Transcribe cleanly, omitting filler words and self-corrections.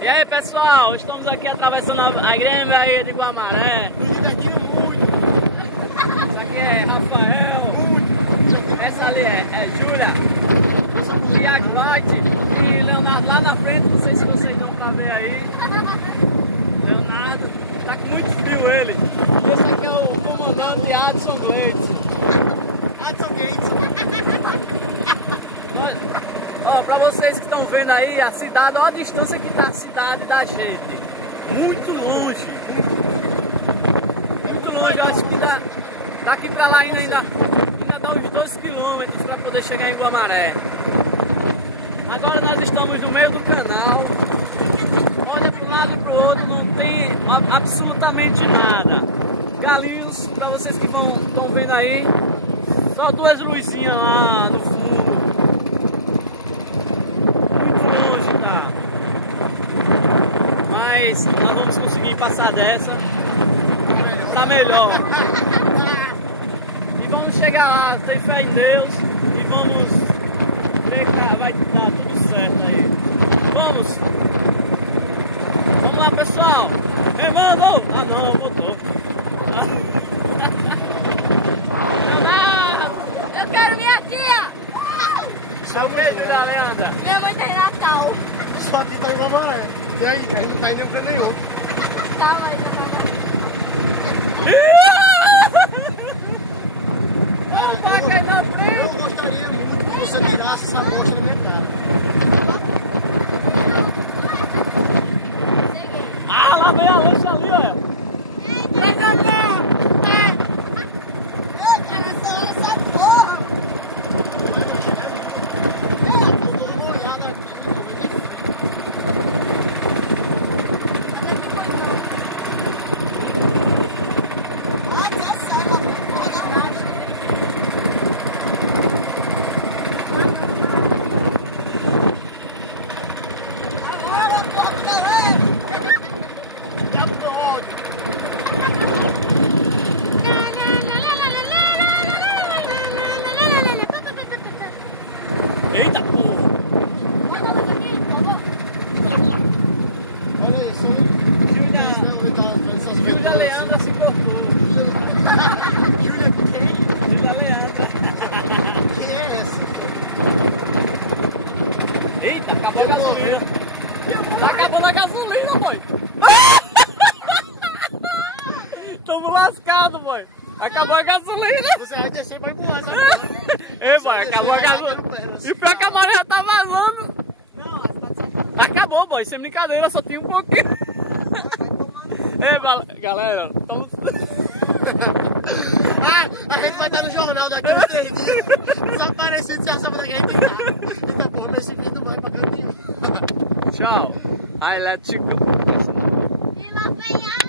E aí pessoal, estamos aqui atravessando a grande Baía de Guamaré. Nos divertindo muito. Isso aqui é Rafael. Muito. Essa ali é Júlia. Tiago White e Leonardo lá na frente, não sei se vocês dão pra ver aí. Leonardo, tá com muito frio ele. E esse aqui é o comandante Adson Gleidson. Adson Gleidson. Ó, pra vocês que estão vendo aí a cidade, olha a distância que tá a cidade da gente. Muito longe. Muito longe, eu acho que daqui pra lá ainda dá uns 2 km para poder chegar em Guamaré. Agora nós estamos no meio do canal. Olha para um lado e para o outro, não tem absolutamente nada. Galinhos, para vocês que estão vendo aí, só 2 luzinhas lá no fundo. Muito longe, tá? Mas nós vamos conseguir passar dessa para melhor. E vamos chegar lá, tem fé em Deus e vamos ver que vai dar tudo certo aí. Vamos lá pessoal, remando! Ah não, motor. Leonardo, eu quero minha tia! É o beijo da Leandra. Minha mãe tá em Natal. Sua tia tá em Guamaré. E aí? A gente não tá indo nem pra nenhum. Tá, mas eu tava... Ó, vai cair na frente! Eu gostaria muito que você tirasse essa bosta da minha cara. Ah, lá vem a lancha ali, olha. Essa porra! Eu tô molhado aqui. Até que foi não. Ah, tá certo. Agora, porra, galera! Já pro ódio. Eita porra! Bota a luz aqui, por favor. Olha aí, só Júlia Leandra se cortou. Júlia quem? Júlia Leandra. Quem é essa? Eita, acabou a gasolina. Tá acabando a gasolina, boy. Tamo lascado, boy. Acabou a gasolina. Você vai descer pra empurrar essa porra. Ei, boy, acabou a gasolina. E pior que a maré já tá vazando. Acabou, boy, sem brincadeira, só tinha um pouquinho. Ei, galera, estamos... Ah, a gente vai estar no jornal daqui uns 3 dias. Desaparecido, já sabe daqui a gente tá. Eita porra, mas esse vídeo não vai pra canto nenhum. Tchau. I let you go. E lá vem a